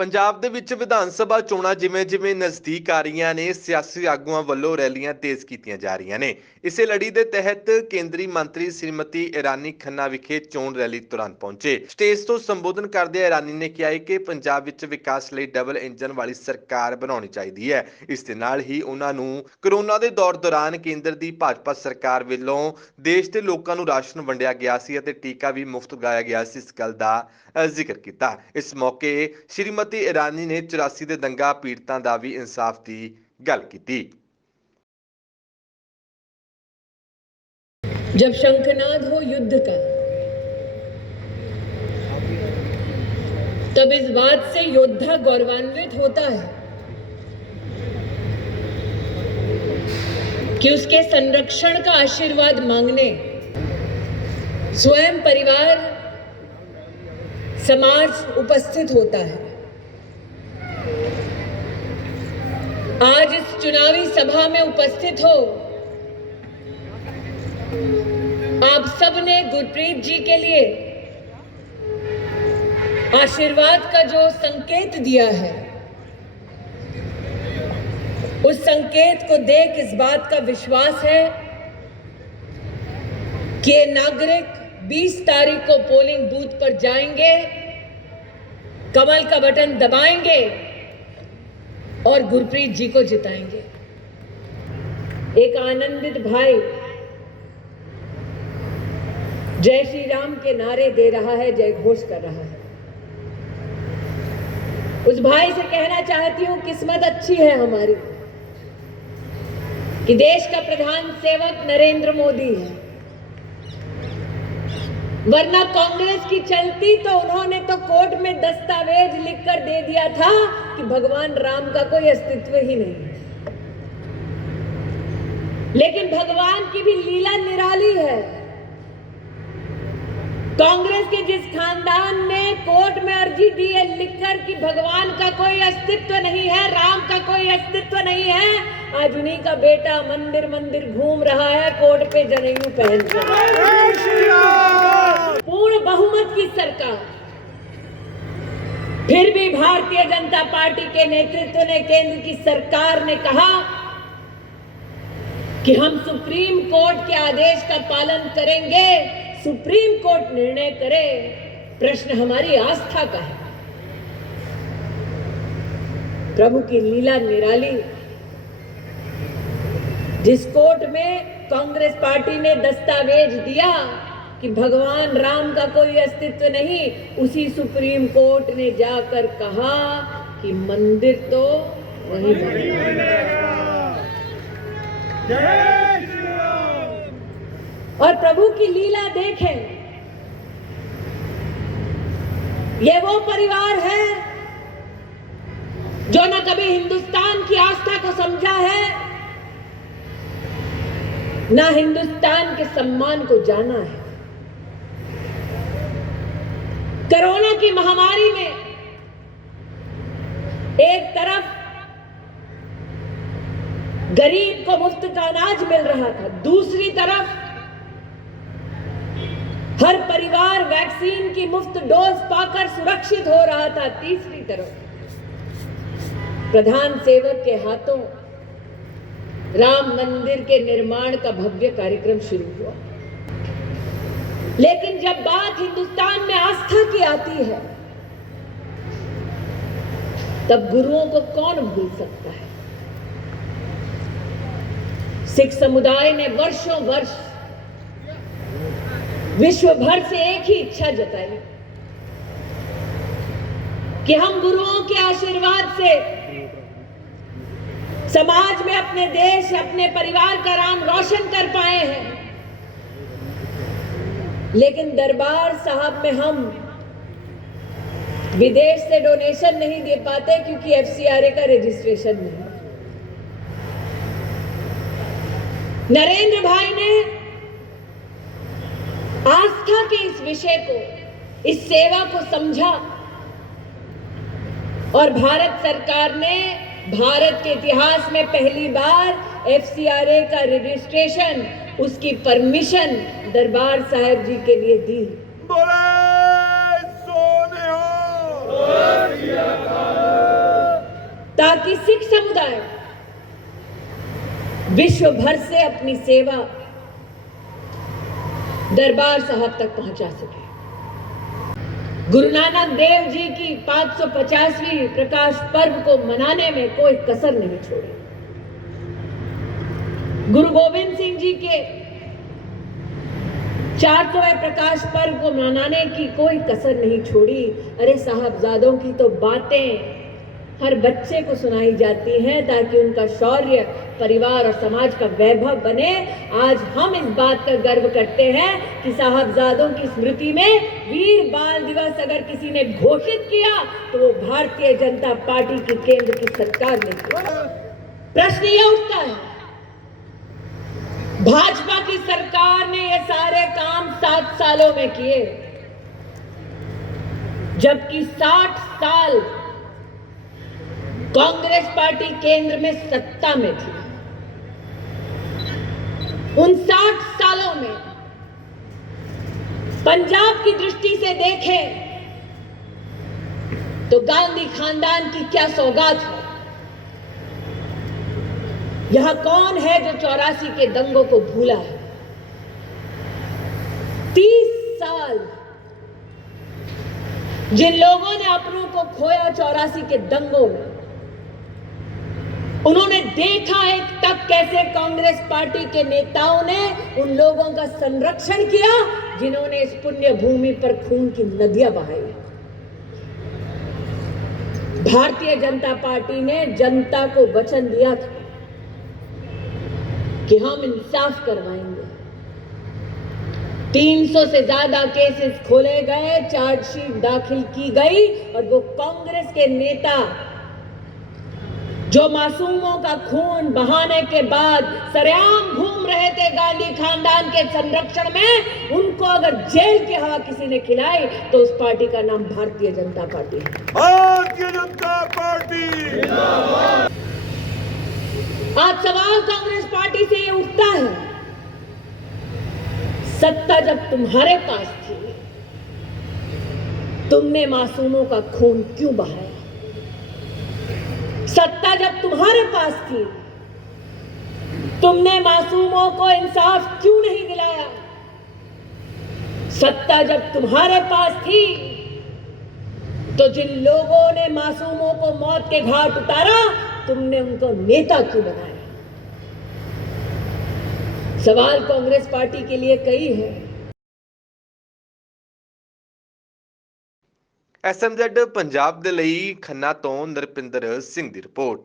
ਪੰਜਾਬ ਦੇ ਵਿੱਚ ਵਿਧਾਨ ਸਭਾ ਚੋਣਾਂ ਜਿਵੇਂ-ਜਿਵੇਂ ਨਜ਼ਦੀਕ ਆ ਰਹੀਆਂ ਨੇ, ਸਿਆਸੀ ਆਗੂਆਂ ਵੱਲੋਂ ਰੈਲੀਆਂ ਤੇਜ਼ ਕੀਤੀਆਂ ਜਾ ਰਹੀਆਂ ਨੇ। ਇਸੇ ਲੜੀ ਦੇ ਤਹਿਤ ਕੇਂਦਰੀ ਮੰਤਰੀ ਸ਼੍ਰੀਮਤੀ ਇਰਾਨੀ ਖੰਨਾ ਵਿਖੇ ਚੋਣ ਰੈਲੀ ਦੌਰਾਨ ਪਹੁੰਚੇ। ਸਟੇਜ ਤੋਂ ਸੰਬੋਧਨ ਕਰਦਿਆਂ ਇਰਾਨੀ ਨੇ ਕਿਹਾ ਕਿ ਪੰਜਾਬ ਵਿੱਚ ਵਿਕਾਸ ਲਈ ਡਬਲ ਇੰਜਨ ਵਾਲੀ ਸਰਕਾਰ ਬਣਾਉਣੀ ਚਾਹੀਦੀ ਹੈ। ਇਸ ਦੇ ਨਾਲ ਹੀ ਉਹਨਾਂ ਨੂੰ ਕਰੋਨਾ ਦੇ ਦੌਰ ਦੌਰਾਨ ਕੇਂਦਰ ਦੀ ਭਾਜਪਾ ਸਰਕਾਰ ਵੱਲੋਂ ਦੇਸ਼ ਦੇ ਲੋਕਾਂ ਨੂੰ ਰਾਸ਼ਨ ਵੰਡਿਆ ਗਿਆ ਸੀ ਅਤੇ ਟੀਕਾ ਵੀ ਮੁਫਤ ਲਗਾਇਆ ਗਿਆ ਸੀ, ਇਸ ਗੱਲ ਦਾ ਜ਼ਿਕਰ ਕੀਤਾ। ਇਸ ਮੌਕੇ श्रीमती ईरानी ने 84 ਦੇ दंगा पीड़ितां ਦਾ भी इंसाफ की गल की। जब शंखनाद हो युद्ध का, तब इस बात से योद्धा गौरवान्वित होता है कि उसके संरक्षण का आशीर्वाद मांगने स्वयं परिवार समाज उपस्थित होता है। आज इस चुनावी सभा में उपस्थित हो आप सब ने गुरप्रीत जी के लिए आशीर्वाद का जो संकेत दिया है, उस संकेत को देख इस बात का विश्वास है कि नागरिक 20 तारीख को पोलिंग बूथ पर जाएंगे, कमल का बटन दबाएंगे और गुरप्रीत जी को जिताएंगे। एक आनंदित भाई जय श्री राम के नारे दे रहा है, जय घोष कर रहा है। उस भाई से कहना चाहती हूं, किस्मत अच्छी है हमारी कि देश का प्रधान सेवक नरेंद्र मोदी है, वरना कांग्रेस की चलती तो उन्होंने तो कोर्ट में दस्तावेज लिखकर दे दिया था कि भगवान राम का कोई अस्तित्व ही नहीं है। लेकिन भगवान की भी लीला निराली है। कांग्रेस के जिस खानदान ने कोर्ट में अर्जी दी है लिखकर कि भगवान का कोई अस्तित्व नहीं है, राम का कोई अस्तित्व नहीं है, आज उन्हीं का बेटा मंदिर मंदिर घूम रहा है कोर्ट पे जनेऊ पहन कर। पूर्ण बहुमत की सरकार, फिर भी भारतीय जनता पार्टी के नेतृत्व ने, केंद्र की सरकार ने कहा कि हम सुप्रीम कोर्ट के आदेश का पालन करेंगे, सुप्रीम कोर्ट निर्णय करे, प्रश्न हमारी आस्था का है। प्रभु की लीला निराली। जिस कोर्ट में कांग्रेस पार्टी ने दस्तावेज दिया कि भगवान राम का कोई अस्तित्व नहीं, उसी सुप्रीम कोर्ट ने जाकर कहा कि मंदिर तो वही बनेगा। और प्रभु की लीला देखें, ये वो परिवार है जो न कभी हिंदुस्तान की आस्था को समझा है, ना हिंदुस्तान के सम्मान को जाना है। कोरोना की महामारी में एक तरफ गरीब को मुफ्त का अनाज मिल रहा था, दूसरी तरफ हर परिवार वैक्सीन की मुफ्त डोज पाकर सुरक्षित हो रहा था, तीसरी तरफ प्रधान सेवक के हाथों राम मंदिर के निर्माण का भव्य कार्यक्रम शुरू हुआ। लेकिन जब बात हिंदुस्तान में आस्था की आती है, तब गुरुओं को कौन भूल सकता है। सिख समुदाय ने वर्षों वर्ष विश्व भर से एक ही इच्छा जताई कि हम गुरुओं के आशीर्वाद से समाज में अपने देश, अपने परिवार का नाम रोशन कर पाए हैं। लेकिन दरबार साहब में हम विदेश से डोनेशन नहीं दे पाते क्योंकि FCRA का रजिस्ट्रेशन नहीं। नरेंद्र भाई ने आस्था के इस विषय को, इस सेवा को समझा और भारत सरकार ने भारत के इतिहास में पहली बार FCRA का रजिस्ट्रेशन, उसकी परमिशन दरबार साहब जी के लिए दी। बोले सोने हो। ताकि सिख समुदाय विश्व भर से अपनी सेवा दरबार साहब तक पहुंचा सके। गुरु नानक देव जी की 550वीं प्रकाश पर्व को मनाने में कोई कसर नहीं छोड़ी। गुरु गोविंद सिंह जी के 400वें प्रकाश पर्व को मनाने की कोई कसर नहीं छोड़ी। अरे साहबजादों की तो बातें हर बच्चे को सुनाई जाती हैं ताकि उनका शौर्य परिवार और समाज का वैभव बने। आज हम इस बात का गर्व करते हैं कि साहबजादों की स्मृति में वीर बाल दिवस अगर किसी ने घोषित किया तो वो भारतीय जनता पार्टी की केंद्र की सरकार ने किया। प्रश्न ये उठता है, भाजपा की सरकार ने ये सारे काम 7 सालों में किए, जबकि 60 साल कांग्रेस पार्टी केंद्र में सत्ता में थी। उन 60 सालों में पंजाब की दृष्टि से देखें तो गांधी खानदान की क्या सौगात है। यहां कौन है जो 84 के दंगों को भूला है। 30 साल जिन लोगों ने अपनों को खोया 84 के दंगों में, उन्होंने देखा है तब कैसे कांग्रेस पार्टी के नेताओं ने उन लोगों का संरक्षण किया जिन्होंने इस पुण्य भूमि पर खून की नदियां बहाई। भारतीय जनता पार्टी ने जनता को वचन दिया था कि हम इंसाफ करवाएंगे। 300 से ज्यादा केसेस खोले गए, चार्जशीट दाखिल की गई और वो कांग्रेस के नेता जो मासूमों का खून बहाने के बाद सरेआम घूम रहे थे गांधी खानदान के संरक्षण में, उनको अगर जेल की हवा किसी ने खिलाई तो उस पार्टी का नाम भारतीय जनता पार्टी है। भारतीय जनता पार्टी। आज सवाल कांग्रेस पार्टी से ये उठता है, सत्ता जब तुम्हारे पास थी, तुमने मासूमों का खून क्यों बहाया? सत्ता जब तुम्हारे पास थी, तुमने मासूमों को इंसाफ क्यों नहीं दिलाया? सत्ता जब तुम्हारे पास थी, तो जिन लोगों ने मासूमों को मौत के घाट उतारा, तुमने उनको नेता क्यों बनाया? सवाल कांग्रेस पार्टी के लिए कई है। SMZ ਪੰਜਾਬ ਦੇ ਲਈ ਖੰਨਾ ਤੋਂ ਨਰਪਿੰਦਰ ਸਿੰਘ ਦੀ ਰਿਪੋਰਟ।